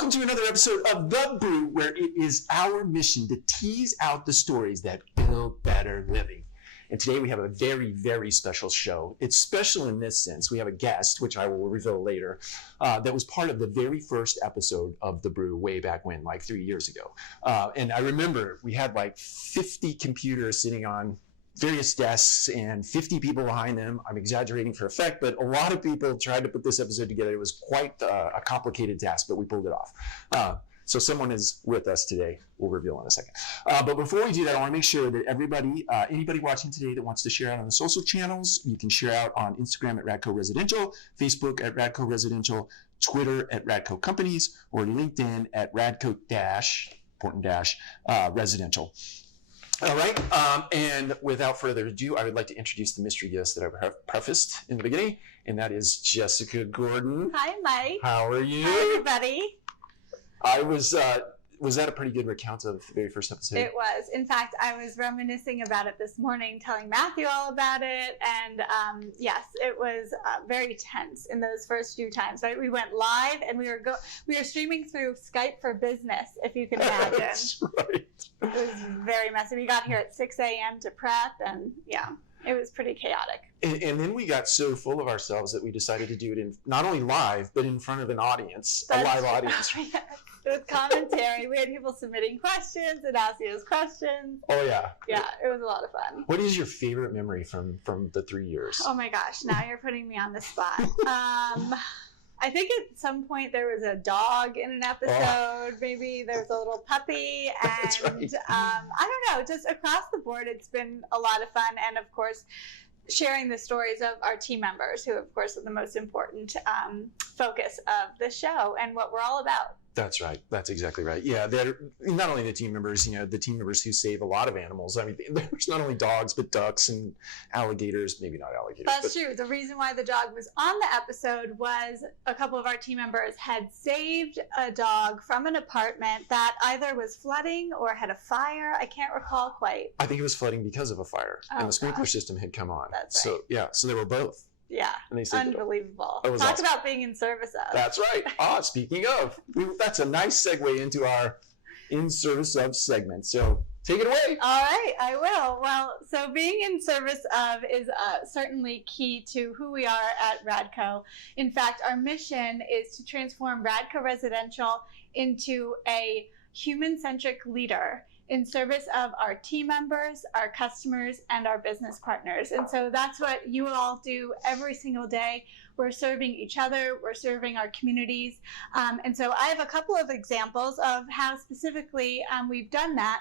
Welcome to another episode of The Brew, where it is our mission to tease out the stories that build better living. And today we have a very, very special show. It's special in this sense. We have a guest, which I will reveal later, that was part of the very first episode of The Brew way back when, like 3 years ago. And I remember we had like 50 computers sitting on various desks and 50 people behind them. I'm exaggerating for effect, but a lot of people tried to put this episode together. It was quite a complicated task, but we pulled it off. So someone is with us today. We'll reveal in a second. But before we do that, I want to make sure that everybody, anybody watching today that wants to share out on the social channels, you can share out on Instagram at Radco Residential, Facebook at Radco Residential, Twitter at Radco Companies, or LinkedIn at Radco Residential. All right, and without further ado, I would like to introduce the mystery guest that I prefaced in the beginning, and that is Jessica Gordon. Hi, Mike. How are you? Hi, everybody. Was that a pretty good recount of the very first episode? It was. In fact, I was reminiscing about it this morning, telling Matthew all about it, and yes, it was very tense in those first few times. Right, we went live, and we were streaming through Skype for Business, if you can imagine. That's right. It was very messy. We got here at 6 a.m. to prep, and yeah, it was pretty chaotic. And then we got so full of ourselves that we decided to do it in not only live, but in front of an audience, a live audience. With commentary. We had people submitting questions and asking us questions. Oh, yeah. Yeah, it was a lot of fun. What is your favorite memory from the 3 years? Oh, my gosh. Now you're putting me on the spot. I think at some point there was a dog in an episode. Oh. Maybe there was a little puppy. And that's right. I don't know. Just across the board, it's been a lot of fun. And, of course, sharing the stories of our team members, who, of course, are the most important focus of the show and what we're all about. That's right. That's exactly right. Yeah, they're not only the team members, the team members who save a lot of animals. I mean, there's not only dogs, but ducks and alligators. Maybe not alligators. That's true. The reason why the dog was on the episode was a couple of our team members had saved a dog from an apartment that either was flooding or had a fire. I can't recall quite. I think it was flooding because of a fire, and the sprinkler system had come on. That's right. So, yeah, so they were both. Yeah, and they unbelievable. Talk awesome. About being in service of. That's right. Speaking of, that's a nice segue into our in service of segment. So take it away. All right, I will. Well, so being in service of is certainly key to who we are at Radco. In fact, our mission is to transform Radco Residential into a human-centric leader in service of our team members, our customers, and our business partners. And so that's what you all do every single day. We're serving each other, we're serving our communities. And so I have a couple of examples of how specifically we've done that.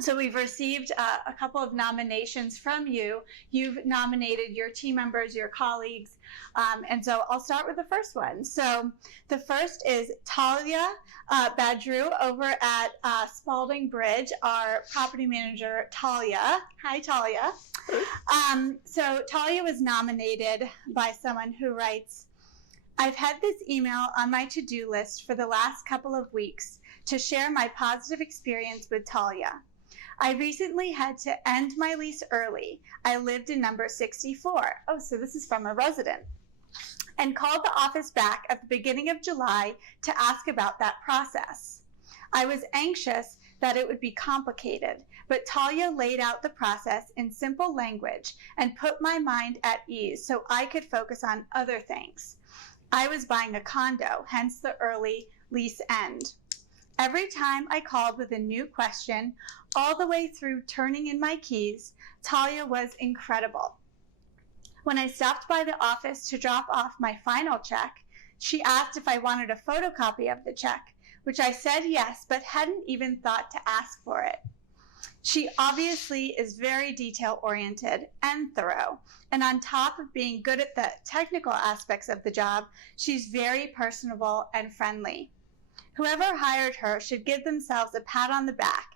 So we've received a couple of nominations from you. You've nominated your team members, your colleagues. And so I'll start with the first one. So the first is Talia Badru over at Spalding Bridge, our property manager, Talia. Hi, Talia. So Talia was nominated by someone who writes, I've had this email on my to-do list for the last couple of weeks to share my positive experience with Talia. I recently had to end my lease early. I lived in number 64. Oh, so this is from a resident. And called the office back at the beginning of July to ask about that process. I was anxious that it would be complicated, but Talia laid out the process in simple language and put my mind at ease so I could focus on other things. I was buying a condo, hence the early lease end. Every time I called with a new question, all the way through turning in my keys, Talia was incredible. When I stopped by the office to drop off my final check, she asked if I wanted a photocopy of the check, which I said yes, but hadn't even thought to ask for it. She obviously is very detail-oriented and thorough, and on top of being good at the technical aspects of the job, she's very personable and friendly. Whoever hired her should give themselves a pat on the back,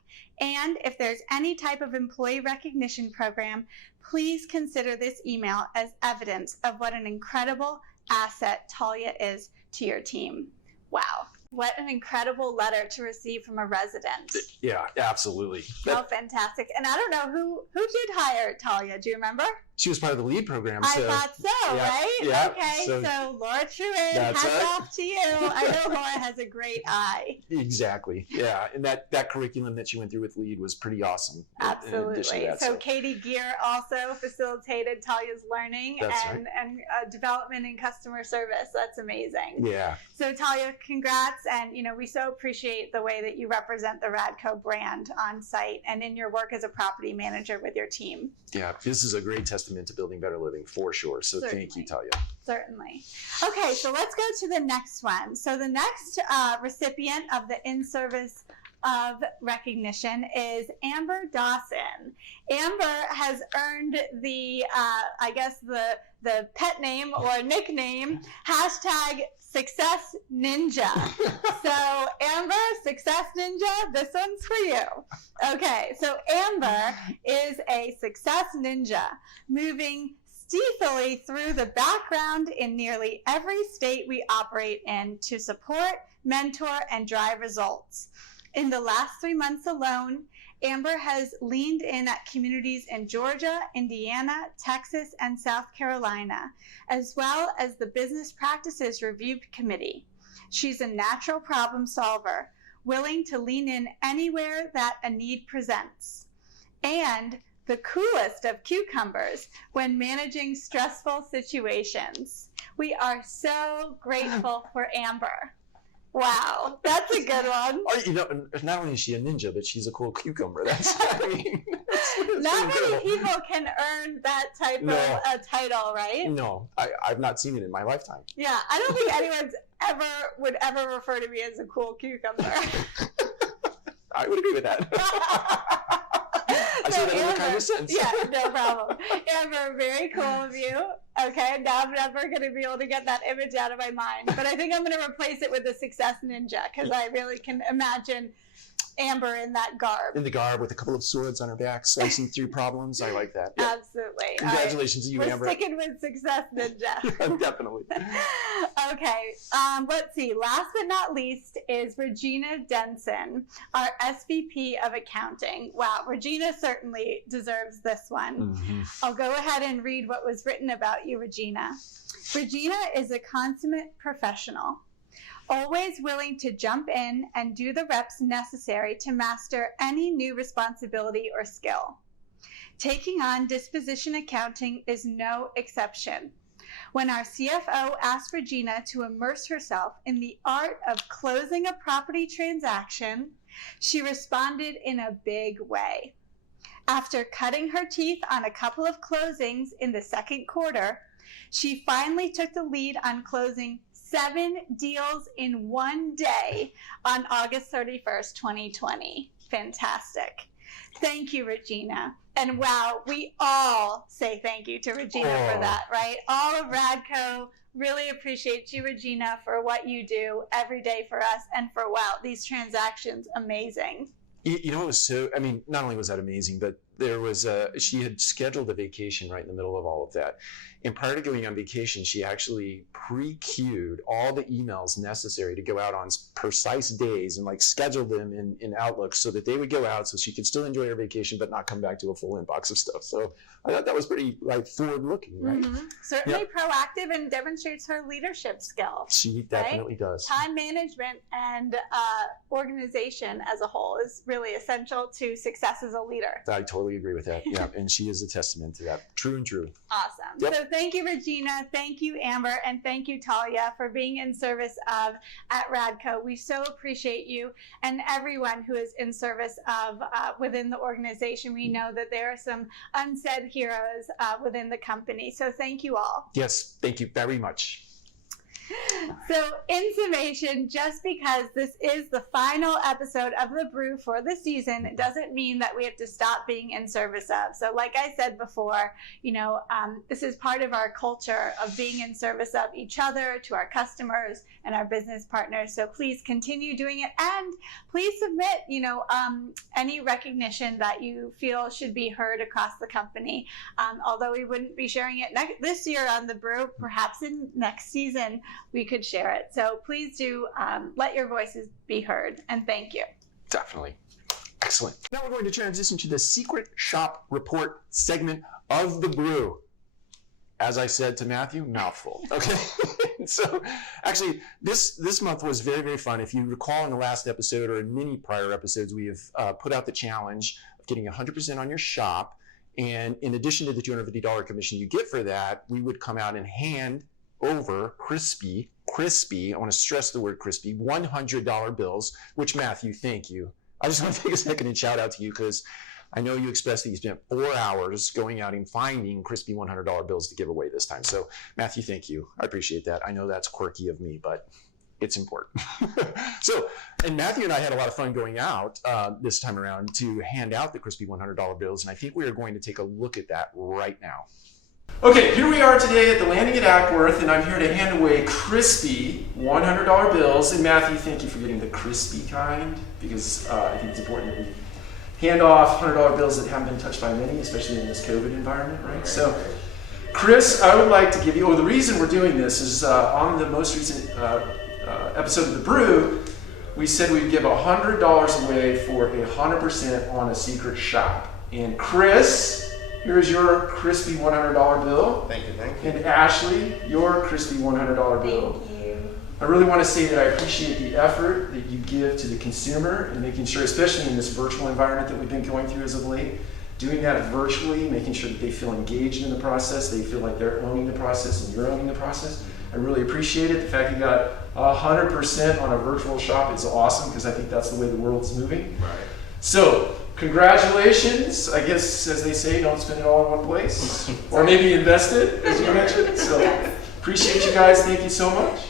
and if there's any type of employee recognition program, please consider this email as evidence of what an incredible asset Talia is to your team. Wow. What an incredible letter to receive from a resident. Yeah, absolutely. How fantastic. And I don't know who did hire Talia. Do you remember? She was part of the LEAD program. I thought so, yeah, right? Yeah, okay, so Laura Truin, that's hats off to you. I know Laura has a great eye. Exactly. Yeah, and that curriculum that she went through with LEAD was pretty awesome. Absolutely. That, so Katie Gear also facilitated Talia's learning and development in customer service. That's amazing. Yeah. So Talia, congrats, and we so appreciate the way that you represent the Radco brand on site and in your work as a property manager with your team. Yeah, this is a great testament to building better living for sure. So Certainly. Thank you, Talia. Certainly. Okay, so let's go to the next one. So the next recipient of the in-service of recognition is Amber Dawson. Amber has earned the, the pet name or nickname, #Success Ninja. So Amber, Success Ninja, this one's for you. Okay, so Amber is a success ninja, moving stealthily through the background in nearly every state we operate in to support, mentor, and drive results. In the last 3 months alone, Amber has leaned in at communities in Georgia, Indiana, Texas, and South Carolina, as well as the Business Practices Review Committee. She's a natural problem solver, willing to lean in anywhere that a need presents, and the coolest of cucumbers when managing stressful situations. We are so grateful for Amber. Wow, that's a good one. Not only is she a ninja, but she's a cool cucumber. That's, not many people can earn that type of title, right? No, I've not seen it in my lifetime. Yeah, I don't think anyone would ever refer to me as a cool cucumber. I would agree with that. I say that in the kindest sense. Yeah, no problem. Amber, very cool of you. Okay, now I'm never going to be able to get that image out of my mind. But I think I'm going to replace it with the Success Ninja because I really can imagine Amber in that garb. In the garb with a couple of swords on her back, slicing through problems. I like that. Yep. Absolutely. Congratulations to you, We're Amber. Sticking with Success Ninja. Definitely. Okay, let's see. Last but not least is Regina Denson, our SVP of Accounting. Wow, Regina certainly deserves this one. Mm-hmm. I'll go ahead and read what was written about you, Regina. Regina is a consummate professional, always willing to jump in and do the reps necessary to master any new responsibility or skill. Taking on disposition accounting is no exception. When our CFO asked Regina to immerse herself in the art of closing a property transaction, she responded in a big way. After cutting her teeth on a couple of closings in the second quarter, she finally took the lead on closing 7 deals in one day on August 31st, 2020. Fantastic. Thank you, Regina. And wow, we all say thank you to Regina for that, right? All of Radco really appreciate you, Regina, for what you do every day for us and for, wow, these transactions, amazing. It was not only was that amazing, but she had scheduled a vacation right in the middle of all of that. And prior to going on vacation, she actually pre-queued all the emails necessary to go out on precise days and scheduled them in Outlook so that they would go out so she could still enjoy her vacation but not come back to a full inbox of stuff. So I thought that was pretty forward-looking, right? Mm-hmm. Certainly proactive and demonstrates her leadership skills. She definitely does. Time management and organization as a whole is really essential to success as a leader. I totally agree with that. Yeah, and she is a testament to that. True and true. Awesome. Yep. So thank you, Regina. Thank you, Amber. And thank you, Talia, for being in service of at Radco. We so appreciate you and everyone who is in service of within the organization. We know that there are some unsaid heroes within the company. So thank you all. Yes, thank you very much. So in summation, just because this is the final episode of the Brew for the season, it doesn't mean that we have to stop being in service of. So like I said before, this is part of our culture of being in service of each other, to our customers and our business partners. So please continue doing it, and please submit, any recognition that you feel should be heard across the company. Although we wouldn't be sharing it this year on the Brew, perhaps in next season, we could could share it. So please do let your voices be heard, and thank you. Definitely. Excellent. Now we're going to transition to the Secret Shop Report segment of the Brew. As I said to Matthew, mouthful. Okay. So actually, this month was very, very fun. If you recall in the last episode or in many prior episodes, we have put out the challenge of getting 100% on your shop. And in addition to the $250 commission you get for that, we would come out and hand over crispy, I want to stress the word crispy, $100 bills, which Matthew, thank you. I just want to take a second and shout out to you because I know you expressed that you spent 4 hours going out and finding crispy $100 bills to give away this time. So Matthew, thank you. I appreciate that. I know that's quirky of me, but it's important. So, and Matthew and I had a lot of fun going out this time around to hand out the crispy $100 bills. And I think we are going to take a look at that right now. Okay, here we are today at the landing at Ackworth, and I'm here to hand away crispy $100 bills. And Matthew, thank you for getting the crispy kind, because I think it's important that we hand off $100 bills that haven't been touched by many, especially in this COVID environment, right? So, Chris, I would like to give you, the reason we're doing this is on the most recent episode of The Brew, we said we'd give $100 away for 100% on a secret shop. And Chris, here's your crispy $100 bill. Thank you, thank you. And Ashley, your crispy $100 bill. Thank you. I really want to say that I appreciate the effort that you give to the consumer and making sure, especially in this virtual environment that we've been going through as of late, doing that virtually, making sure that they feel engaged in the process, they feel like they're owning the process and you're owning the process. I really appreciate it. The fact you got 100% on a virtual shop is awesome because I think that's the way the world's moving. Right. So, congratulations. I guess, as they say, don't spend it all in one place. Or maybe invest it, as you mentioned. So, appreciate you guys. Thank you so much.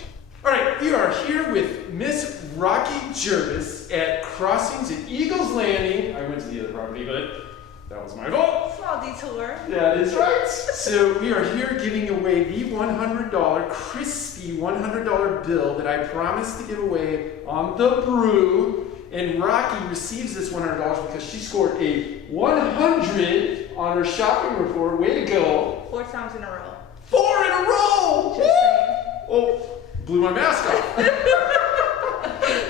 All right, we are here with Miss Rocky Jervis at Crossings at Eagles Landing. I went to the other property, but that was my fault. Small detour. That is right. So we are here giving away the $100 crispy $100 bill that I promised to give away on the Brew. And Rocky receives this $100 because she scored a 100 on her shopping report. Way to go. 4 times in a row. 4 in a row. Just saying. Oh, blew my mask off.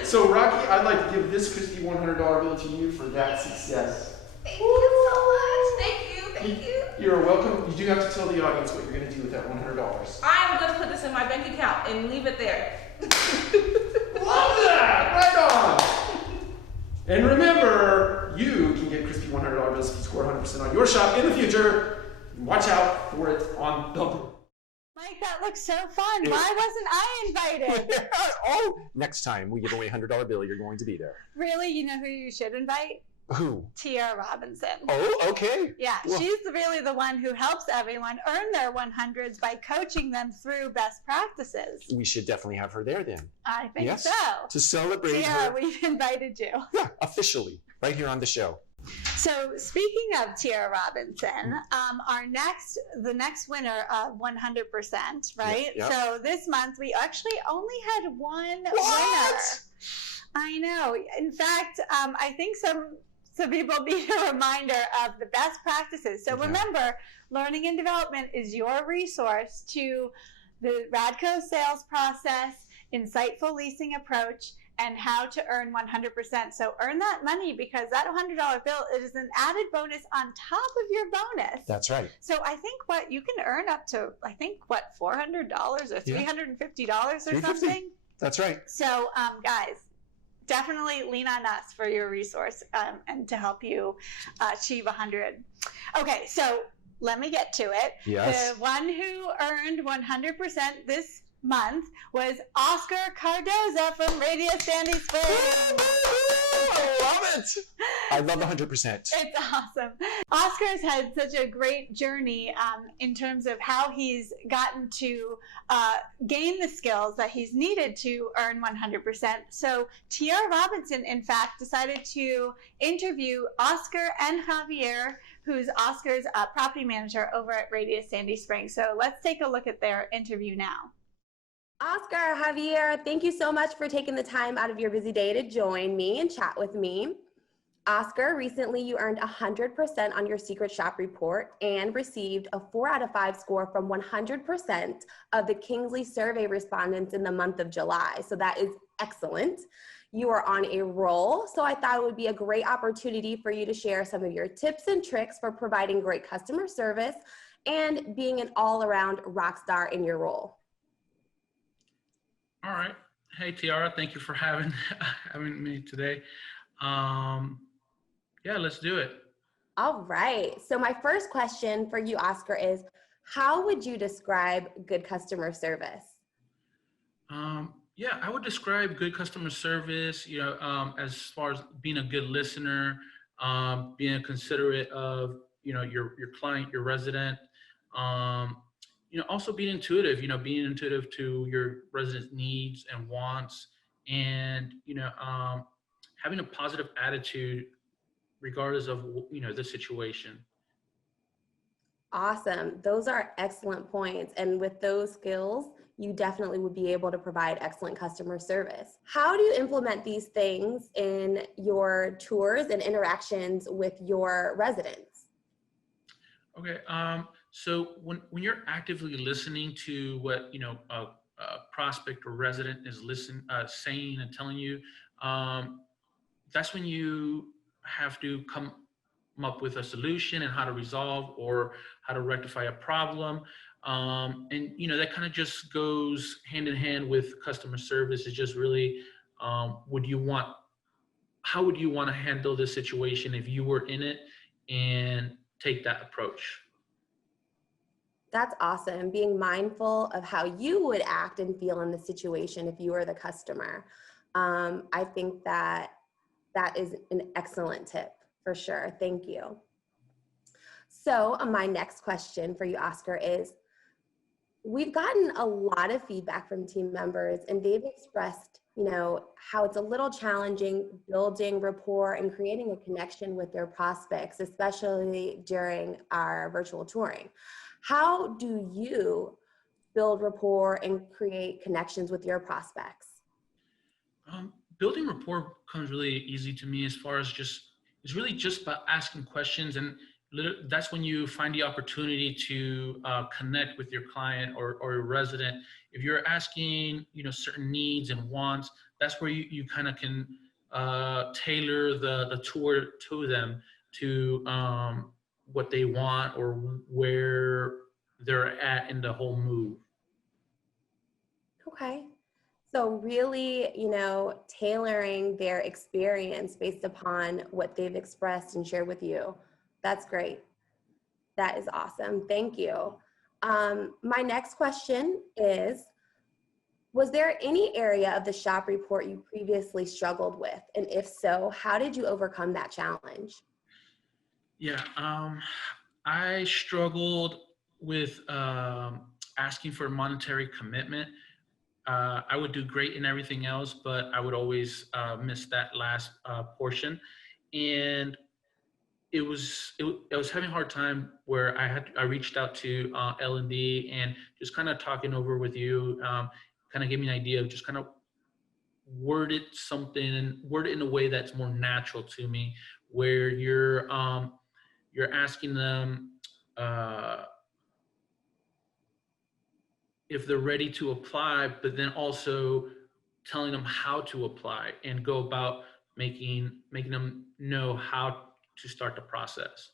So Rocky, I'd like to give this crispy $100 bill to you for that success. Thank you so much. Thank you. Thank you. You're welcome. You do have to tell the audience what you're going to do with that $100. I'm going to put this in my bank account and leave it there. Love that! Right on! And remember, you can get crispy $100 bills if you score 100% on your shop in the future. Watch out for it on the Brew. Mike, that looks so fun. Why wasn't I invited? Oh, next time we give away a $100 bill, you're going to be there. Really? You know who you should invite? Who? Tiara Robinson. Oh, okay. Yeah, Well, she's really the one who helps everyone earn their 100s by coaching them through best practices. we should definitely have her there then. I think Yes. so. To celebrate Tiara, her. we've invited you. Yeah, officially. Right here on the show. So speaking of Tiara Robinson, the next winner of 100%, right? Yeah. So this month we actually only had one winner. What? I know. In fact, I think some people need a reminder of the best practices. So remember, learning and development is your resource to the Radco sales process, insightful leasing approach, and how to earn 100%. So earn that money because that $100 bill is an added bonus on top of your bonus. That's right. So I think you can earn up to, $400 or $350 or $350. something. That's right. So guys, definitely lean on us for your resource and to help you achieve 100. Okay, so let me get to it. Yes. The one who earned 100% this month was Oscar Cardoza from Radio Sandy Springs. I love it. I love 100%. It's awesome. Oscar's had such a great journey in terms of how he's gotten to gain the skills that he's needed to earn 100%. So Tiara Robinson, in fact, decided to interview Oscar and Javier, who's Oscar's property manager over at Radius Sandy Springs. So let's take a look at their interview now. Oscar, Javier, thank you so much for taking the time out of your busy day to join me and chat with me. Oscar, recently you earned 100% on your secret shop report and received a 4 out of 5 score from 100% of the Kingsley survey respondents in the month of July. So that is excellent. You are on a roll. So I thought it would be a great opportunity for you to share some of your tips and tricks for providing great customer service and being an all-around rock star in your role. All right. Hey, Tiara, thank you for having me today. Yeah, let's do it. All right. So my first question for you, Oscar, is how would you describe good customer service? Yeah, I would describe good customer service, as far as being a good listener, being considerate of, your client, your resident, also being intuitive, to your residents' needs and wants, and, having a positive attitude regardless of, the situation. Awesome. Those are excellent points. And with those skills, you definitely would be able to provide excellent customer service. How do you implement these things in your tours and interactions with your residents? Okay. So when you're actively listening to what, a prospect or resident is saying and telling you, that's when you have to come up with a solution and how to resolve or how to rectify a problem. And, that kind of just goes hand in hand with customer service. It's just really, how would you want to handle this situation if you were in it, and take that approach? That's awesome. Being mindful of how you would act and feel in the situation if you were the customer. I think that is an excellent tip for sure. Thank you. So my next question for you, Oscar, is we've gotten a lot of feedback from team members, and they've expressed, how it's a little challenging building rapport and creating a connection with their prospects, especially during our virtual touring. How do you build rapport and create connections with your prospects? Building rapport comes really easy to me, as far as it's really just about asking questions, and that's when you find the opportunity to connect with your client or your resident. If you're asking, certain needs and wants, that's where you kind of can tailor the tour to them, to what they want or where they're at in the whole move. Okay. So really, tailoring their experience based upon what they've expressed and shared with you. That's great. That is awesome. Thank you. My next question is, was there any area of the shop report you previously struggled with? And if so, how did you overcome that challenge? Yeah, I struggled with asking for monetary commitment. I would do great in everything else, but I would always miss that last portion. And I was having a hard time, where I reached out to L&D, and just kind of talking over with you, kind of gave me an idea of just kind of word it in a way that's more natural to me, where you're asking them if they're ready to apply, but then also telling them how to apply and go about making them know how to start the process.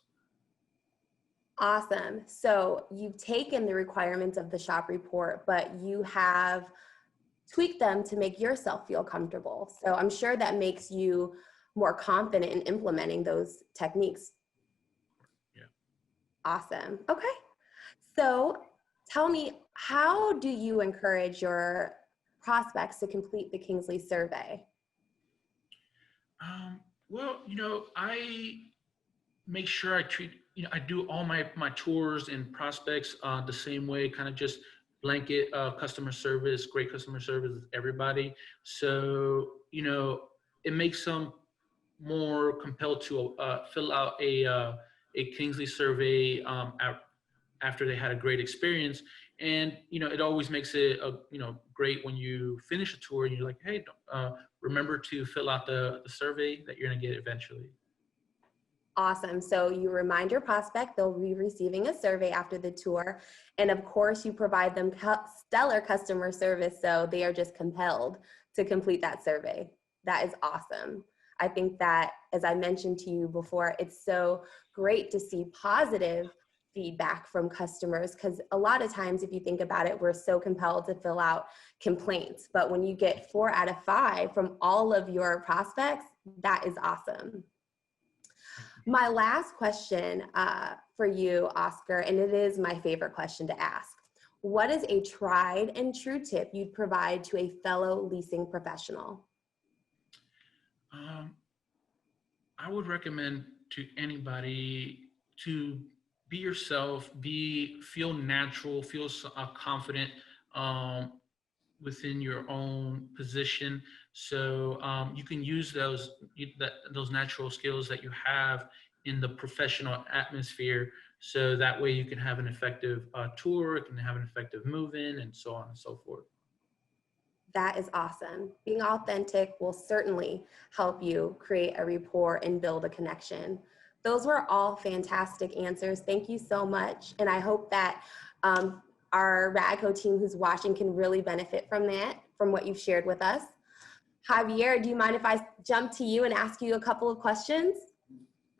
Awesome. So you've taken the requirements of the shop report, but you have tweaked them to make yourself feel comfortable. So I'm sure that makes you more confident in implementing those techniques. Yeah. Awesome. Okay. So tell me, how do you encourage your prospects to complete the Kingsley survey? Well, I make sure I do all my tours and prospects the same way, kind of just blanket customer service, great customer service with everybody. So, it makes them more compelled to fill out a Kingsley survey after they had a great experience. And, it always makes it, great when you finish a tour and you're like, hey, remember to fill out the survey that you're going to get eventually. Awesome. So you remind your prospect they'll be receiving a survey after the tour. And of course, you provide them stellar customer service. So they are just compelled to complete that survey. That is awesome. I think that, as I mentioned to you before, it's so great to see positive feedback from customers, because a lot of times, if you think about it, we're so compelled to fill out complaints. But when you get 4 out of 5 from all of your prospects, that is awesome. My last question for you, Oscar, and it is my favorite question to ask. What is a tried and true tip you'd provide to a fellow leasing professional? I would recommend to anybody to be yourself, feel natural, feel confident within your own position. So you can use those natural skills that you have in the professional atmosphere. So that way you can have an effective tour, it can have an effective move-in, and so on and so forth. That is awesome. Being authentic will certainly help you create a rapport and build a connection. Those were all fantastic answers. Thank you so much. And I hope that our Radco team who's watching can really benefit from that, from what you've shared with us. Javier, do you mind if I jump to you and ask you a couple of questions?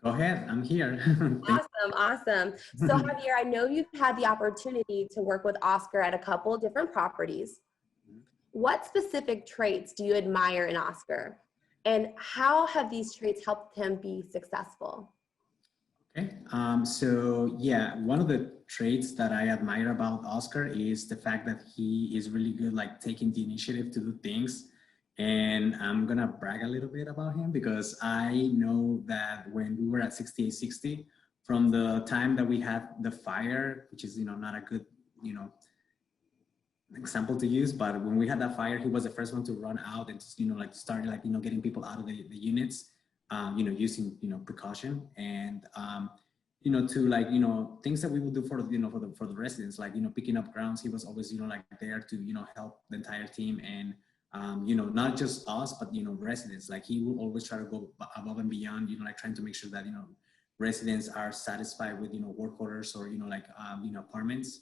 Go ahead, I'm here. Awesome. So Javier, I know you've had the opportunity to work with Oscar at a couple of different properties. What specific traits do you admire in Oscar? And how have these traits helped him be successful? Okay, so yeah, one of the traits that I admire about Oscar is the fact that he is really good, like taking the initiative to do things. And I'm gonna brag a little bit about him because I know that when we were at 6860, from the time that we had the fire, which is, not a good, example to use, but when we had that fire, he was the first one to run out and just, start getting people out of the units, using, precaution and, to things that we would do for, for the residents, picking up grounds. He was always, there to, help the entire team and, not just us, but, residents. He will always try to go above and beyond, trying to make sure that, residents are satisfied with, work orders or, apartments.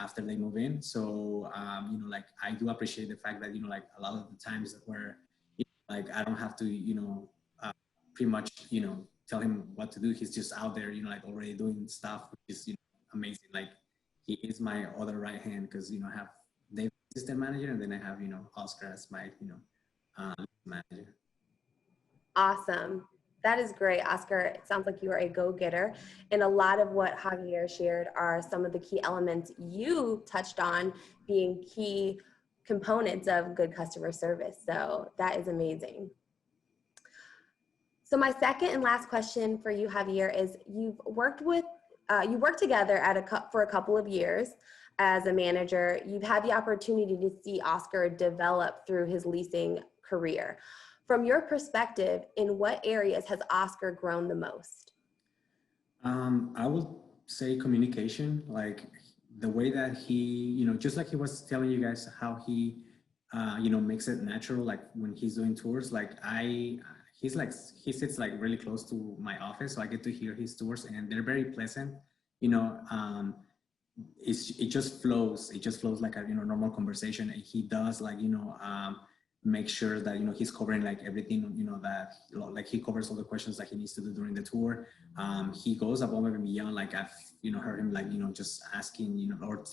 After they move in. So, I do appreciate the fact that, a lot of the times where, I don't have to, pretty much, tell him what to do. He's just out there, already doing stuff, which is, amazing. He is my other right hand because, I have Dave, assistant manager, and then I have, Oscar as my, manager. Awesome. That is great, Oscar. It sounds like you are a go-getter. And a lot of what Javier shared are some of the key elements you touched on being key components of good customer service. So that is amazing. So my second and last question for you, Javier, is you've worked together for a couple of years as a manager. You've had the opportunity to see Oscar develop through his leasing career. From your perspective, in what areas has Oscar grown the most? I would say communication, the way that he, just like he was telling you guys how he, makes it natural, when he's doing tours, he sits really close to my office, so I get to hear his tours and they're very pleasant. It just flows. It just flows like a, normal conversation. And he does make sure that he's covering everything that he covers all the questions that he needs to do during the tour. He goes above and beyond. I've heard him just asking or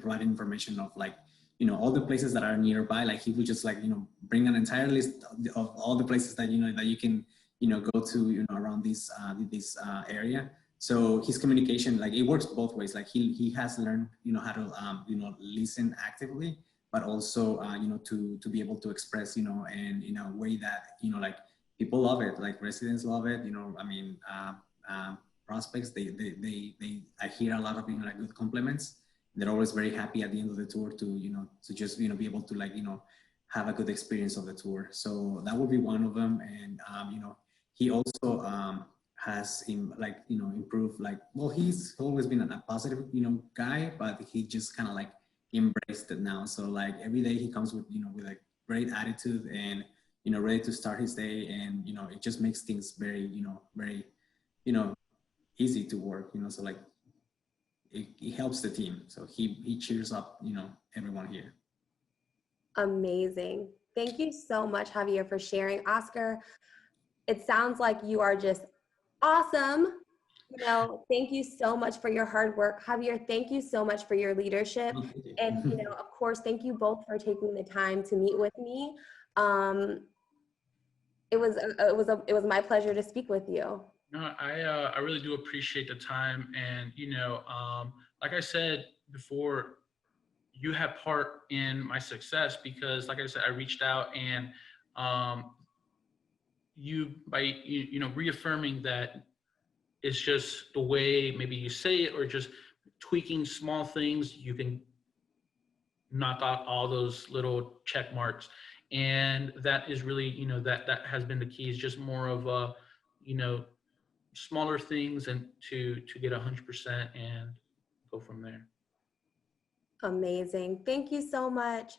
providing information of all the places that are nearby. He would just bring an entire list of all the places that that you can go to around this area. So his communication, it works both ways. He has learned how to listen actively, but also, to be able to express, and in a way that, people love it, residents love it, prospects, I hear a lot of, good compliments. They're always very happy at the end of the tour to, to just, be able to, have a good experience of the tour. So that would be one of them. And, he also, has improved, he's always been a positive, guy, but he just kind of embraced it now. So every day he comes with with a great attitude and ready to start his day, and it just makes things very very easy to work, so like it helps the team. So he cheers up, everyone here. Amazing. Thank you so much, Javier, for sharing. Oscar, it sounds like you are just awesome. Thank you so much for your hard work. Javier, thank you so much for your leadership. And, of course, thank you both for taking the time to meet with me. It was my pleasure to speak with you. No, I really do appreciate the time. And, like I said before, you have part in my success because, like I said, I reached out and you, by, reaffirming that it's just the way maybe you say it or just tweaking small things, you can knock out all those little check marks. And that is really, that has been the key, is just more of a, smaller things and to get 100% and go from there. Amazing. Thank you so much.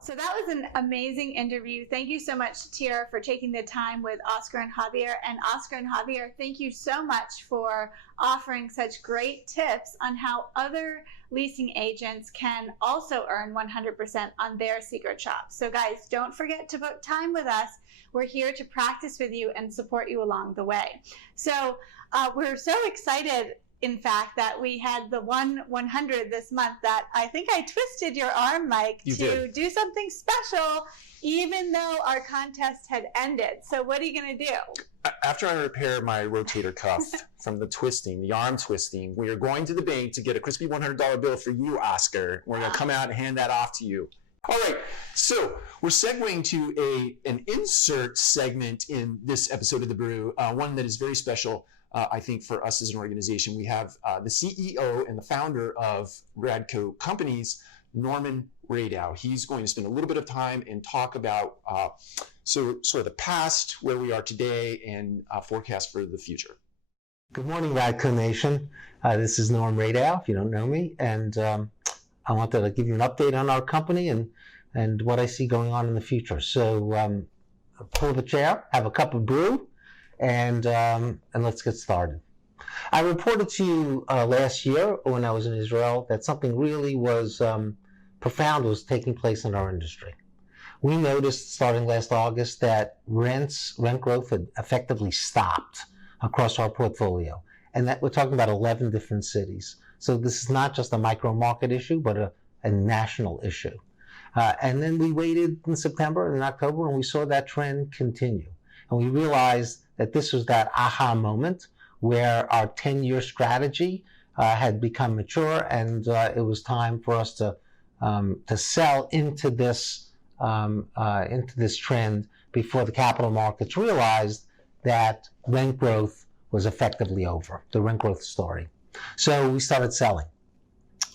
So that was an amazing interview. Thank you so much, Tiara, for taking the time with Oscar and Javier. And Oscar and Javier, thank you so much for offering such great tips on how other leasing agents can also earn 100% on their secret shop. So guys, don't forget to book time with us. We're here to practice with you and support you along the way. So we're so excited, in fact, that we had the 100 this month, that I think I twisted your arm, Mike, to do something special, even though our contest had ended. So what are you going to do? After I repair my rotator cuff from the twisting, the arm twisting, we are going to the bank to get a crispy $100 bill for you, Oscar. We're going to come out and hand that off to you. All right, so we're segueing to an insert segment in this episode of The Brew, one that is very special. I think for us as an organization. We have the CEO and the founder of Radow Companies, Norman Radow. He's going to spend a little bit of time and talk about sort of the past, where we are today, and forecast for the future. Good morning, Radow Nation. This is Norm Radow, if you don't know me, and I wanted to give you an update on our company and what I see going on in the future. So pull the chair, have a cup of brew, and let's get started. I reported to you last year when I was in Israel that something really was profound was taking place in our industry. We noticed starting last August that rent growth had effectively stopped across our portfolio, and that we're talking about 11 different cities. So this is not just a micro market issue, but a national issue. And then we waited in September and October, and we saw that trend continue. And we realized that this was that aha moment where our 10-year strategy had become mature, and it was time for us to sell into this trend before the capital markets realized that rent growth was effectively over, the rent growth story. So we started selling.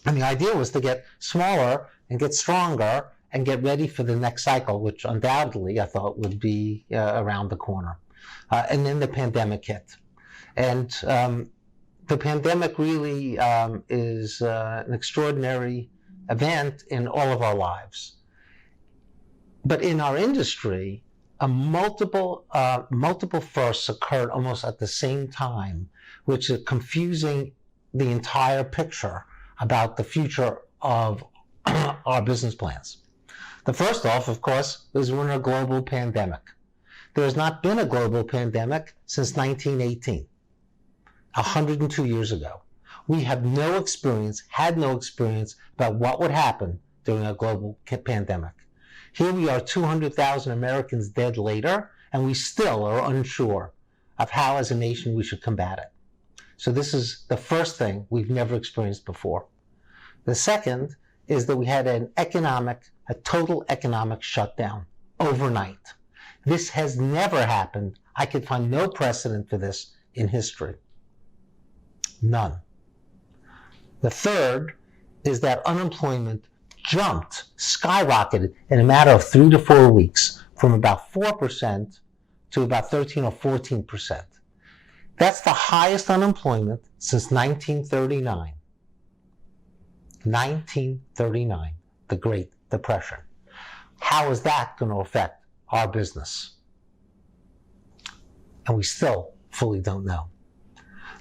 And the idea was to get smaller and get stronger and get ready for the next cycle, which undoubtedly I thought would be around the corner. And then the pandemic hit. And the pandemic really is an extraordinary event in all of our lives. But in our industry, multiple firsts occurred almost at the same time, which is confusing the entire picture about the future of our business plans. The first off, of course, is we're in a global pandemic. There has not been a global pandemic since 1918, 102 years ago. We have no experience, had no experience about what would happen during a global pandemic. Here we are, 200,000 Americans dead later, and we still are unsure of how, as a nation, we should combat it. So this is the first thing we've never experienced before. The second is that we had a total economic shutdown overnight. This has never happened. I could find no precedent for this in history. None. The third is that unemployment jumped, skyrocketed in a matter of 3 to 4 weeks from about 4% to about 13 or 14%. That's the highest unemployment since 1939. 1939, the Great Depression. How is that going to affect our business? And we still fully don't know.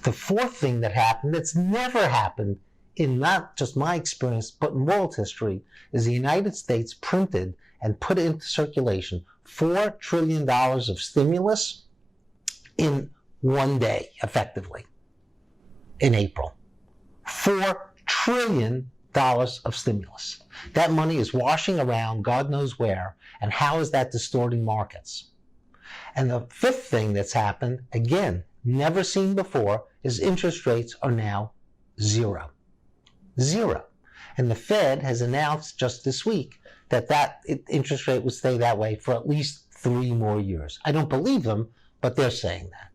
The fourth thing that happened that's never happened in not just my experience, but in world history, is the United States printed and put into circulation $4 trillion of stimulus in one day, effectively, in April. $4 trillion of stimulus. That money is washing around God knows where, and how is that distorting markets? And the fifth thing that's happened, again, never seen before, is interest rates are now zero. Zero. And the Fed has announced just this week that interest rate will stay that way for at least 3 more years. I don't believe them, but they're saying that.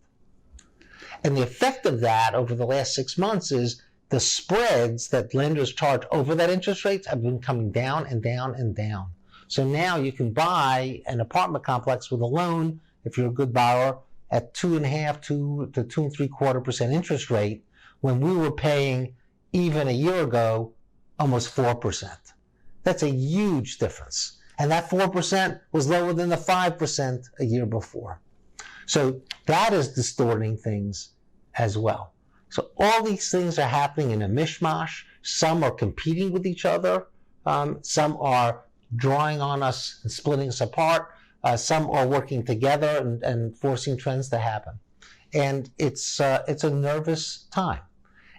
And the effect of that over the last 6 months is the spreads that lenders charge over that interest rates have been coming down and down and down. So now you can buy an apartment complex with a loan, if you're a good borrower, at 2.5% to 2.75% interest rate, when we were paying even a year ago almost 4%. That's a huge difference. And that 4% was lower than the 5% a year before. So that is distorting things as well. So all these things are happening in a mishmash. Some are competing with each other. Some are drawing on us and splitting us apart. Some are working together and forcing trends to happen. And it's a nervous time.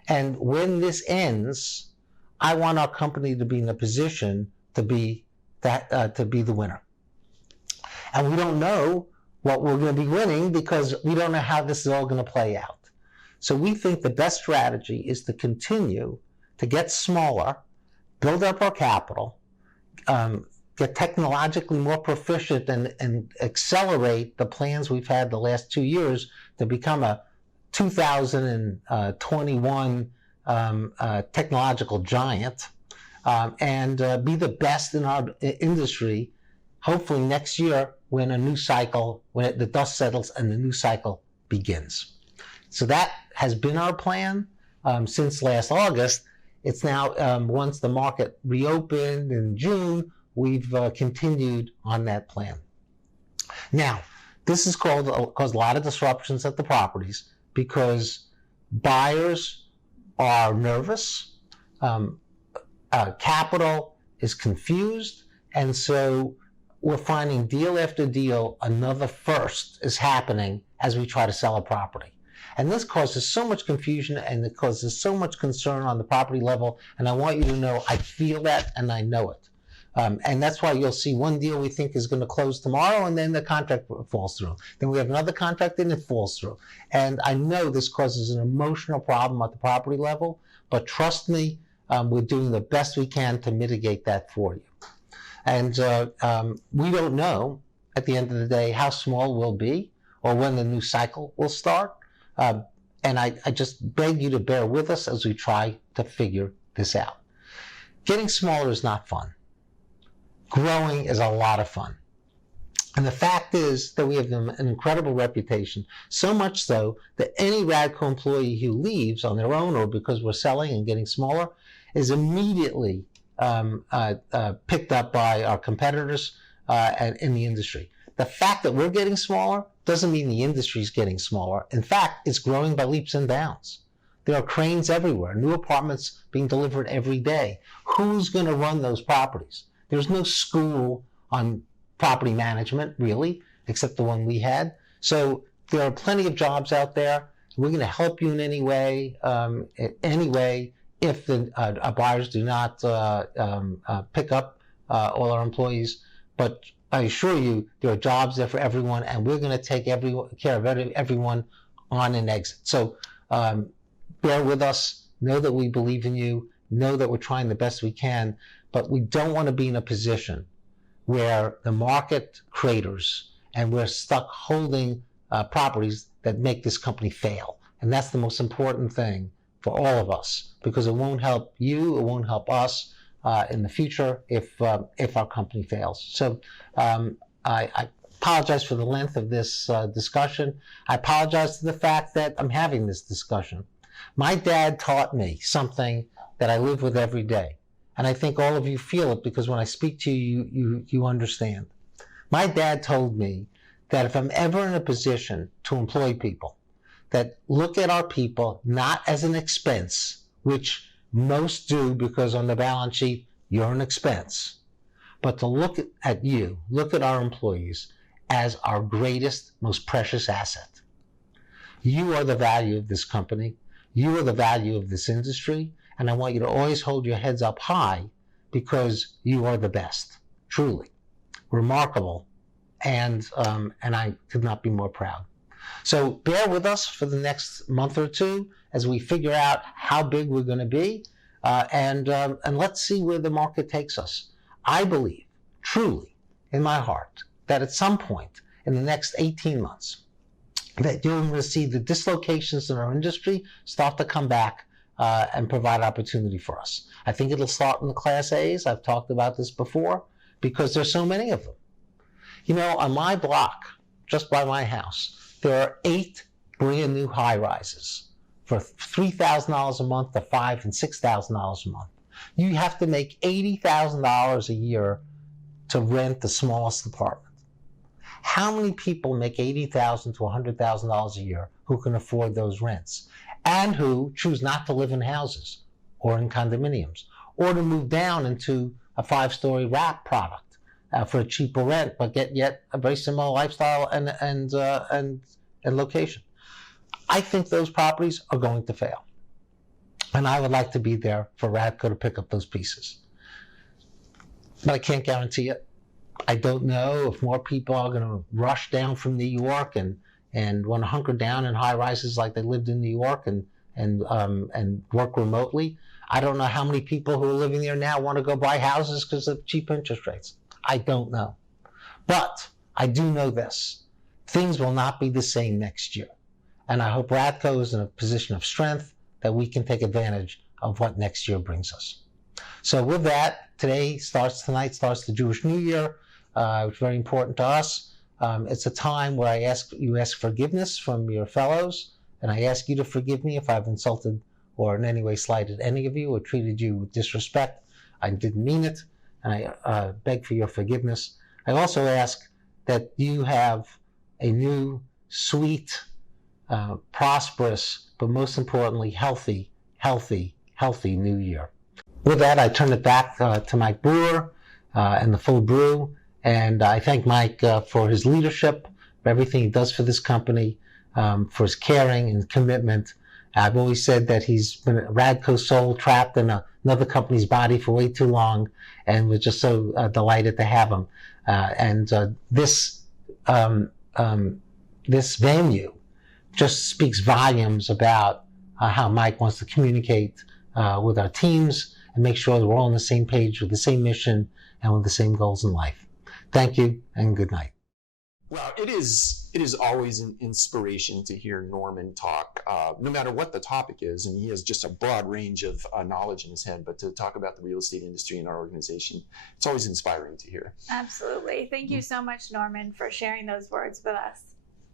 And when this ends, I want our company to be in a position to be the winner. And we don't know what we're going to be winning because we don't know how this is all going to play out. So we think the best strategy is to continue to get smaller, build up our capital, get technologically more proficient, and accelerate the plans we've had the last 2 years to become a 2021 technological giant, and be the best in our industry, hopefully next year when the dust settles and the new cycle begins. So that has been our plan since last August. It's now, once the market reopened in June, we've continued on that plan. Now, this has caused a lot of disruptions at the properties because buyers are nervous, capital is confused, and so we're finding deal after deal, another first is happening as we try to sell a property. And this causes so much confusion and it causes so much concern on the property level. And I want you to know I feel that and I know it. And that's why you'll see one deal we think is going to close tomorrow and then the contract falls through. Then we have another contract and it falls through. And I know this causes an emotional problem at the property level, but trust me, we're doing the best we can to mitigate that for you. And we don't know at the end of the day how small we'll be or when the new cycle will start. And I just beg you to bear with us as we try to figure this out. Getting smaller is not fun. Growing is a lot of fun. And the fact is that we have an incredible reputation, so much so that any Radco employee who leaves on their own or because we're selling and getting smaller is immediately picked up by our competitors in the industry. The fact that we're getting smaller doesn't mean the industry is getting smaller. In fact, it's growing by leaps and bounds. There are cranes everywhere, new apartments being delivered every day. Who's going to run those properties? There's no school on property management, really, except the one we had. So there are plenty of jobs out there. We're going to help you in any way if our buyers do not pick up all our employees. But I assure you, there are jobs there for everyone, and we're going to take care of everyone on an exit. So bear with us. Know that we believe in you. Know that we're trying the best we can. But we don't want to be in a position where the market craters and we're stuck holding properties that make this company fail. And that's the most important thing for all of us, because it won't help you, it won't help us in the future if our company fails. So I apologize for the length of this discussion. I apologize for the fact that I'm having this discussion. My dad taught me something that I live with every day. And I think all of you feel it because when I speak to you, you understand. My dad told me that if I'm ever in a position to employ people, that look at our people not as an expense, which most do because on the balance sheet, you're an expense, but to look at you, look at our employees as our greatest, most precious asset. You are the value of this company. You are the value of this industry. And I want you to always hold your heads up high because you are the best, truly, remarkable. And I could not be more proud. So bear with us for the next month or two as we figure out how big we're going to be, and let's see where the market takes us. I believe, truly, in my heart, that at some point in the next 18 months, that you're going to see the dislocations in our industry start to come back and provide opportunity for us. I think it'll start in the Class A's. I've talked about this before because there's so many of them. You know, on my block, just by my house, there are 8 brand new high-rises for $3,000 a month to $5,000 and $6,000 a month. You have to make $80,000 a year to rent the smallest apartment. How many people make $80,000 to $100,000 a year who can afford those rents and who choose not to live in houses or in condominiums or to move down into a 5-story wrap product for a cheaper rent, but get yet a very similar lifestyle and location? I think those properties are going to fail. And I would like to be there for Radco to pick up those pieces. But I can't guarantee it. I don't know if more people are going to rush down from New York and want to hunker down in high rises like they lived in New York and work remotely. I don't know how many people who are living there now want to go buy houses because of cheap interest rates. I don't know. But I do know this. Things will not be the same next year. And I hope Radco is in a position of strength that we can take advantage of what next year brings us. So with that, tonight starts the Jewish New Year, which is very important to us. It's a time where you ask forgiveness from your fellows, and I ask you to forgive me if I've insulted or in any way slighted any of you or treated you with disrespect. I didn't mean it, and I beg for your forgiveness. I also ask that you have a new, sweet, prosperous, but most importantly, healthy new year. With that, I turn it back to Mike Brewer and the full Brew, and I thank Mike for his leadership, for everything he does for this company, for his caring and commitment. I've always said that he's been a Radco soul trapped in another company's body for way too long, and we're just so delighted to have him. This venue just speaks volumes about how Mike wants to communicate with our teams and make sure that we're all on the same page with the same mission and with the same goals in life. Thank you and good night. Well, it is always an inspiration to hear Norman talk, no matter what the topic is, and he has just a broad range of knowledge in his head, but to talk about the real estate industry in our organization, it's always inspiring to hear. Absolutely. Thank you so much, Norman, for sharing those words with us.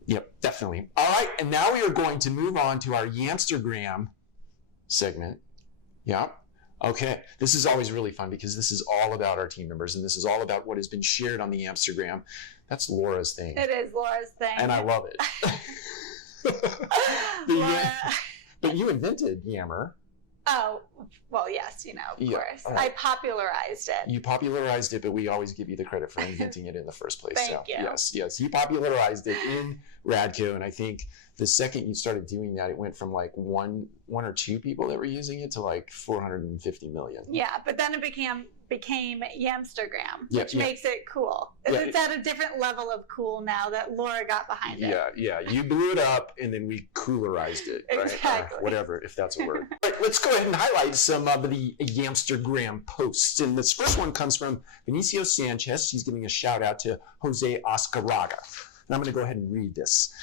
Yep, definitely. All right, and now we are going to move on to our Yamstergram segment. Yep. Okay, this is always really fun because this is all about our team members, and this is all about what has been shared on the Yamstergram. That's Laura's thing. It is Laura's thing. And I love it. But you invented Yammer. Oh, well, yes, of course. Right. I popularized it. You popularized it, but we always give you the credit for inventing it in the first place. Thank you. Yes. You popularized it in Radco, and I think the second you started doing that, it went from like one or two people that were using it to like 450 million. Yeah, but then it became Yamstergram, which Yeah. makes it cool. Yeah. It's at a different level of cool now that Laura got behind it. Yeah. You blew it up, and then we coolarized it, right? Exactly. Whatever, if that's a word. All right, let's go ahead and highlight some of the Yamstergram posts. And this first one comes from Benicio Sanchez. He's giving a shout out to Jose Oscaraga. And I'm going to go ahead and read this.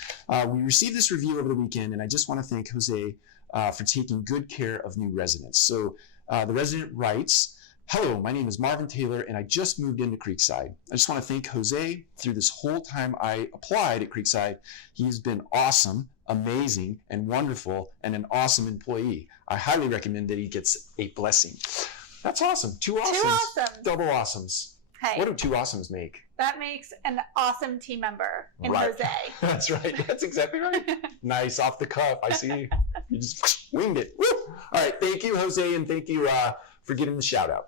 We received this review over the weekend, and I just want to thank Jose for taking good care of new residents. So the resident writes, "Hello, my name is Marvin Taylor, and I just moved into Creekside. I just want to thank Jose. Through this whole time I applied at Creekside, he's been awesome, amazing, and wonderful, and an awesome employee. I highly recommend that he gets a blessing." That's awesome. Two awesomes. Two awesome. Double awesomes. Hey, What do two awesomes make? that makes an awesome team member in Right. Jose. That's right. That's exactly right. Nice, off the cuff. I see you just winged it. Woo! All right. Thank you, Jose, and thank you for giving the shout out.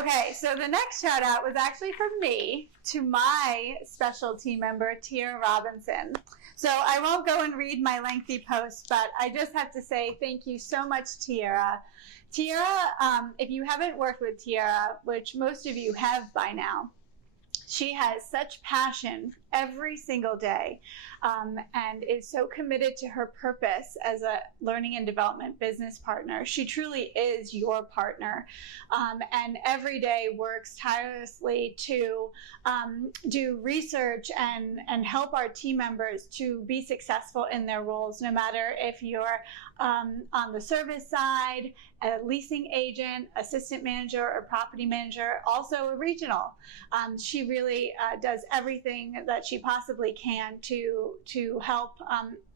Okay, so the next shout out was actually from me to my special team member, Tiara Robinson. So I won't go and read my lengthy post, but I just have to say thank you so much, Tiara. Tiara, if you haven't worked with Tiara, which most of you have by now, she has such passion every single day and is so committed to her purpose as a learning and development business partner. She truly is your partner and every day works tirelessly to do research and help our team members to be successful in their roles, no matter if you're on the service side, a leasing agent, assistant manager, or property manager, also a regional. She really does everything that she possibly can to help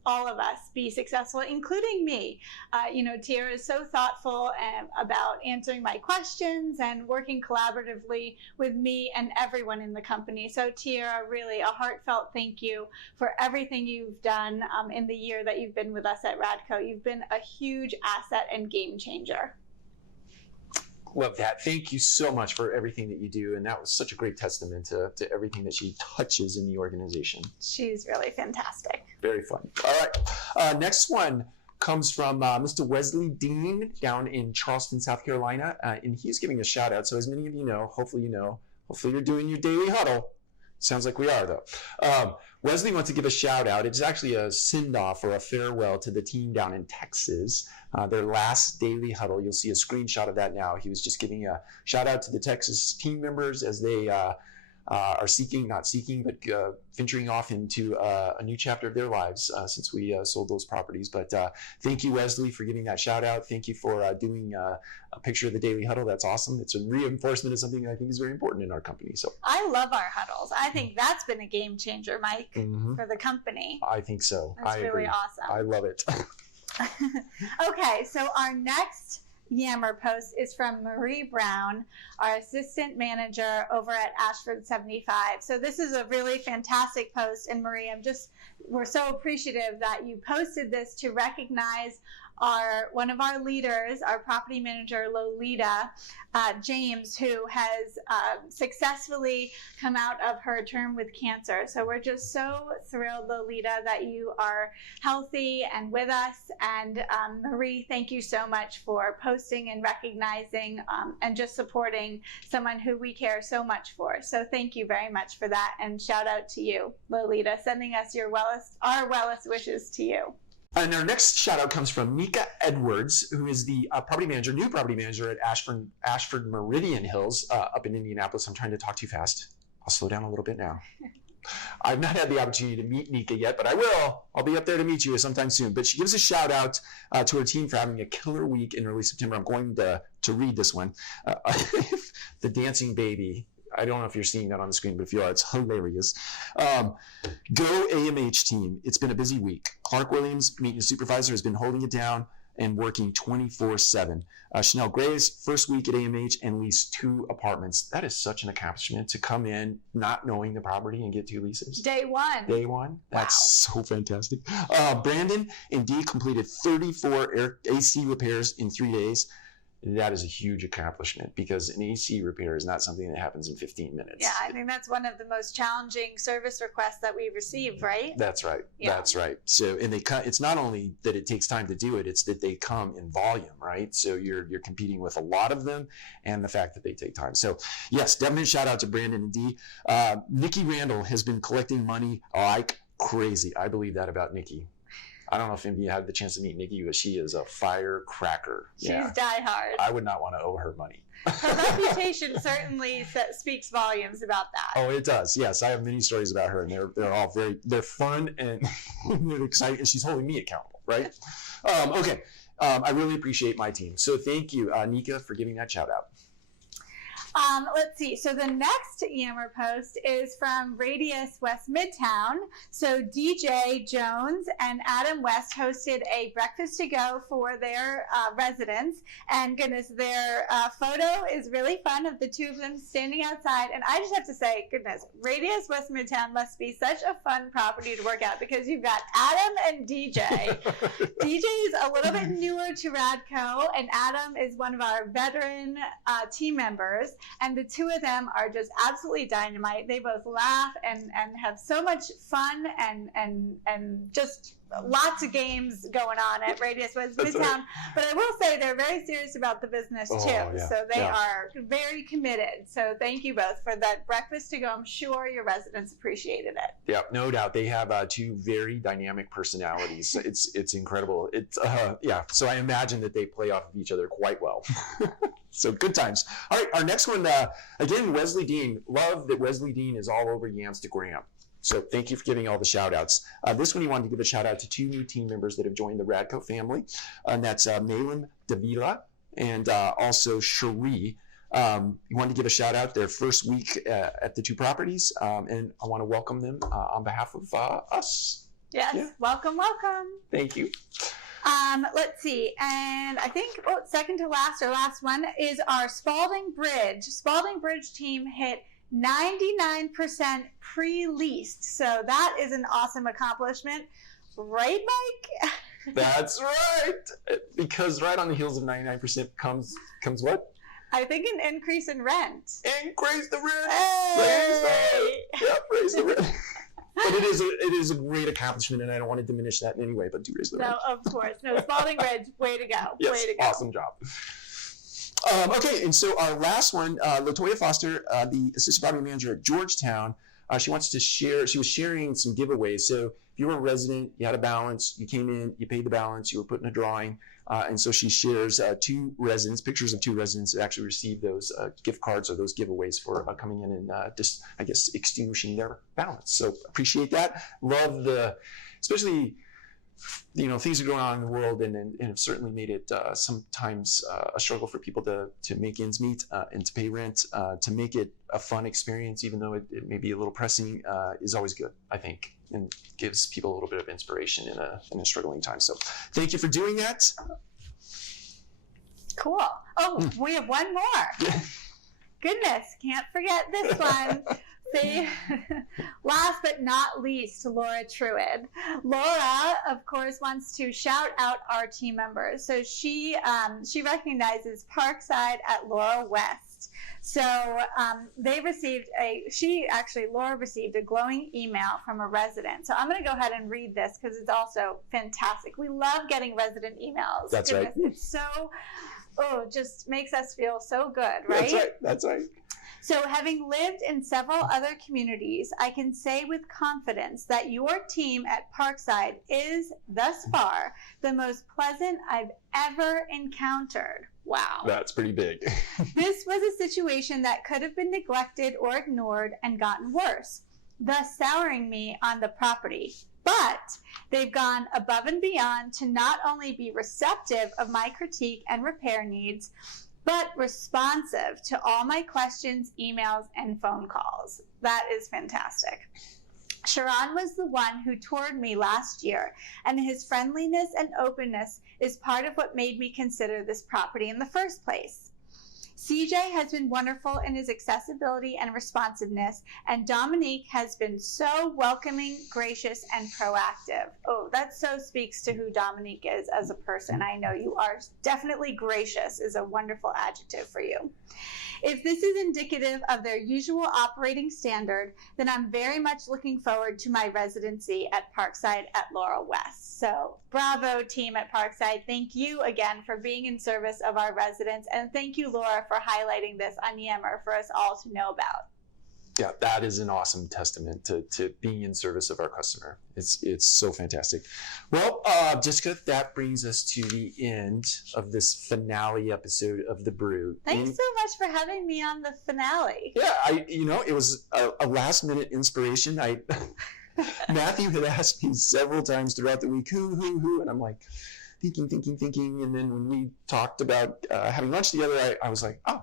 all of us be successful, including me. Tiara is so thoughtful about answering my questions and working collaboratively with me and everyone in the company. So Tiara, really a heartfelt thank you for everything you've done in the year that you've been with us at Radco. You've been a huge asset and game changer. Love that. Thank you so much for everything that you do. And that was such a great testament to everything that she touches in the organization. She's really fantastic. Very fun. All right. Next one comes from Mr. Wesley Dean down in Charleston, South Carolina. And he's giving a shout out. So as many of you know, hopefully you're doing your daily huddle. Sounds like we are, though. Wesley wants to give a shout out. It's actually a send off or a farewell to the team down in Texas. Their last daily huddle. You'll see a screenshot of that now. He was just giving a shout out to the Texas team members as they are venturing off into a new chapter of their lives since we sold those properties. But thank you, Wesley, for giving that shout out. Thank you for doing a picture of the daily huddle. That's awesome. It's a reinforcement of something that I think is very important in our company. So I love our huddles. I think that's been a game changer, Mike, for the company. I think so. That's I really agree. awesome. I love it. Okay, so our next Yammer post is from Marie Brown, our assistant manager over at Ashford 75. So this is a really fantastic post, and Marie, we're so appreciative that you posted this to recognize one of our leaders, our property manager, Lolita James, who has successfully come out of her term with cancer. So we're just so thrilled, Lolita, that you are healthy and with us. And Marie, thank you so much for posting and recognizing and just supporting someone who we care so much for. So thank you very much for that. And shout out to you, Lolita, sending us our wellest wishes to you. And our next shout out comes from Mika Edwards, who is the new property manager at Ashford Meridian Hills up in Indianapolis. I'm trying to talk too fast. I'll slow down a little bit now. I've not had the opportunity to meet Nika yet, but I will. I'll be up there to meet you sometime soon. But she gives a shout out to her team for having a killer week in early September. I'm going to read this one. The Dancing Baby. I don't know if you're seeing that on the screen, but if you are, it's hilarious. Go AMH team. It's been a busy week. Clark Williams, maintenance supervisor, has been holding it down and working 24/7. Chanel Gray's first week at AMH and leased 2 apartments. That is such an accomplishment to come in not knowing the property and get 2 leases. Day one. That's so fantastic. Brandon and Dee completed 34 AC repairs in 3 days. That is a huge accomplishment because an AC repair is not something that happens in 15 minutes. Yeah, I think that's one of the most challenging service requests that we receive, right? That's right. Yeah. That's right. So, and it's not only that it takes time to do it, it's that they come in volume, right? So you're competing with a lot of them and the fact that they take time. So yes, definite shout out to Brandon and Dee. Nikki Randall has been collecting money like crazy. I believe that about Nikki. I don't know if you had the chance to meet Nikki, but she is a firecracker. She's diehard. I would not want to owe her money. Her reputation certainly speaks volumes about that. Oh, it does. Yes, I have many stories about her, and they're all they're fun and they're exciting, and she's holding me accountable, right? Okay, I really appreciate my team. So thank you, Nika, for giving that shout out. Let's see. So the next Yammer post is from Radius West Midtown. So DJ Jones and Adam West hosted a breakfast to go for their residents. And goodness, their photo is really fun of the two of them standing outside. And I just have to say, goodness, Radius West Midtown must be such a fun property to work at because you've got Adam and DJ. DJ is a little bit newer to Radco, and Adam is one of our veteran team members. And the two of them are just absolutely dynamite. They both laugh and have so much fun and just lots of games going on at Radius West Midtown. Right. But I will say they're very serious about the business too. Yeah, so they are very committed. So thank you both for that breakfast to go. I'm sure your residents appreciated it. Yeah, no doubt. They have two very dynamic personalities. It's incredible. So I imagine that they play off of each other quite well. So good times. All right, our next one, again, Wesley Dean. Love that Wesley Dean is all over Yamstagram. So thank you for giving all the shout outs. This one, he wanted to give a shout out to two new team members that have joined the Radco family. And that's Malin Davila and also Cherie. He wanted to give a shout out their first week at the two properties. And I want to welcome them on behalf of us. Yes, yeah. Welcome. Thank you. Let's see, and I think second to last or last one is our Spalding Bridge. Spalding Bridge team hit 99% pre-leased, so that is an awesome accomplishment, right, Mike? That's right, because right on the heels of 99% comes what? I think an increase in rent. Increase the rent. Hey! Raise the rent. But it is a great accomplishment, and I don't want to diminish that in any way, but do raise the rent. No, of course. No, Spalding Bridge, way to go. Yes, way to go. Awesome job. Okay, and so our last one, LaToya Foster, the assistant property manager at Georgetown, she wants to share, she was sharing some giveaways. So if you were a resident, you had a balance, you came in, you paid the balance, you were put in a drawing, and so she shares pictures of two residents that actually received those gift cards or those giveaways for coming in and just, I guess, extinguishing their balance. So appreciate that. Love especially, things are going on in the world and have certainly made it sometimes a struggle for people to make ends meet and to pay rent. To make it a fun experience, even though it may be a little pressing, is always good, I think, and gives people a little bit of inspiration in a struggling time. So thank you for doing that. Cool. Oh, we have one more. Goodness, can't forget this one. See, last but not least, Laura Truid. Laura, of course, wants to shout out our team members. So she recognizes Parkside at Laura West. So Laura received a glowing email from a resident. So I'm going to go ahead and read this because it's also fantastic. We love getting resident emails. That's right. It's so, just makes us feel so good, right? That's right. So having lived in several other communities, I can say with confidence that your team at Parkside is, thus far, the most pleasant I've ever encountered. Wow. That's pretty big. This was a situation that could have been neglected or ignored and gotten worse, thus souring me on the property. But they've gone above and beyond to not only be receptive of my critique and repair needs, but responsive to all my questions, emails, and phone calls. That is fantastic. Sharon was the one who toured me last year, and his friendliness and openness is part of what made me consider this property in the first place. CJ has been wonderful in his accessibility and responsiveness, and Dominique has been so welcoming, gracious, and proactive. Oh, that so speaks to who Dominique is as a person. I know you are definitely gracious is a wonderful adjective for you. If this is indicative of their usual operating standard, then I'm very much looking forward to my residency at Parkside at Laurel West. So bravo, team at Parkside. Thank you again for being in service of our residents. And thank you, Laura, for highlighting this on Yammer for us all to know about. Yeah, that is an awesome testament to being in service of our customer. It's so fantastic. Well, Jessica, that brings us to the end of this finale episode of The Brew. Thanks so much for having me on the finale. Yeah, it was a last minute inspiration. Matthew had asked me several times throughout the week, who, and I'm like, thinking. And then when we talked about having lunch together, I was like, oh,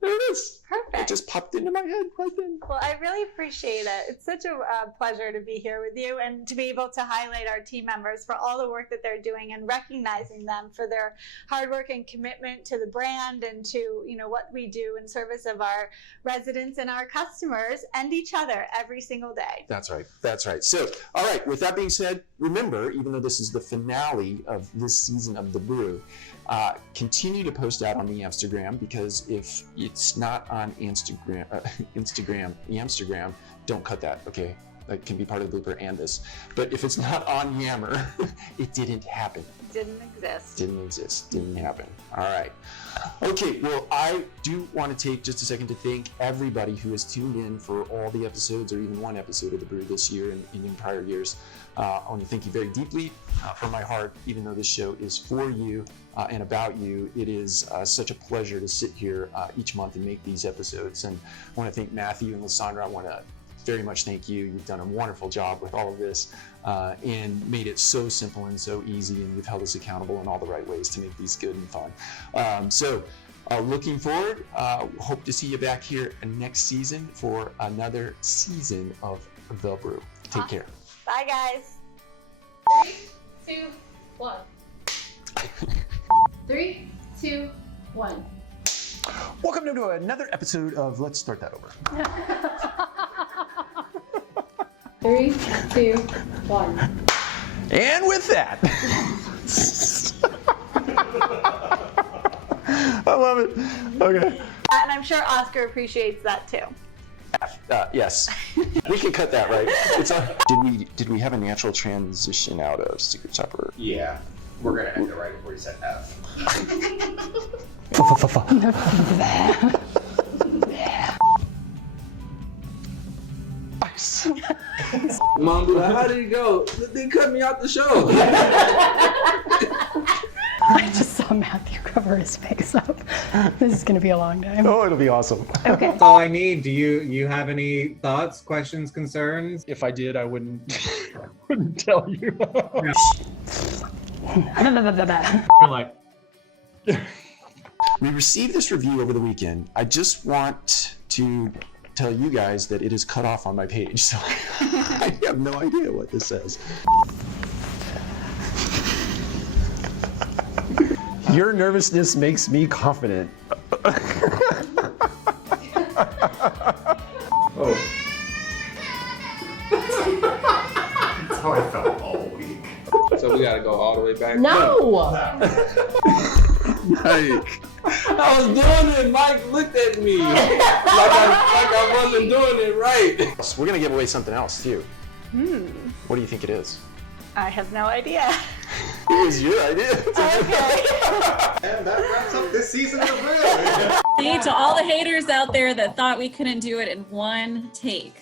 there it is. Perfect. It just popped into my head right then. Well, I really appreciate it. It's such a pleasure to be here with you and to be able to highlight our team members for all the work that they're doing and recognizing them for their hard work and commitment to the brand and to, you know, what we do in service of our residents and our customers and each other every single day. That's right. That's right. So, all right, with that being said, remember, even though this is the finale of this season of The Brew, continue to post out on the Instagram, because if it's not on Instagram, don't cut that, okay? That can be part of the blooper and this. But if it's not on Yammer, it didn't happen. Didn't exist. Didn't exist. Didn't happen. All right. Okay, well, I do want to take just a second to thank everybody who has tuned in for all the episodes, or even one episode of The Brew this year and in prior years. I want to thank you very deeply from my heart, even though this show is for you and about you. It is such a pleasure to sit here each month and make these episodes. And I want to thank Matthew and Lysandra. I want to very much thank you. You've done a wonderful job with all of this and made it so simple and so easy, and you've held us accountable in all the right ways to make these good and fun. So looking forward, hope to see you back here next season for another season of The Brew. Take care. Bye, guys. 3, 2, 1. 3, 2, 1. Welcome to another episode of Let's Start That Over. 3, 2, 1. And with that, I love it. Okay. And I'm sure Oscar appreciates that too. Yes, we can cut that, right? It's did we have a natural transition out of Secret Supper? Yeah, we're gonna end it right before you said F. Mom, how did it go? They cut me out the show. I just saw Matthew cover his face up. This is going to be a long time. Oh, it'll be awesome. Okay. That's all I need. Do you have any thoughts, questions, concerns? If I did, I wouldn't tell you. You're like, We received this review over the weekend. I just want to tell you guys that it is cut off on my page, so I have no idea what this says. Your nervousness makes me confident. oh. That's how I felt all week. So we gotta go all the way back. No! Mike. I was doing it. Mike looked at me like I wasn't doing it right. We're gonna give away something else too. What do you think it is? I have no idea. It was your idea. Okay. And that wraps up this season of The Brew. See, to all the haters out there that thought we couldn't do it in one take.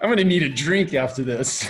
I'm gonna need a drink after this.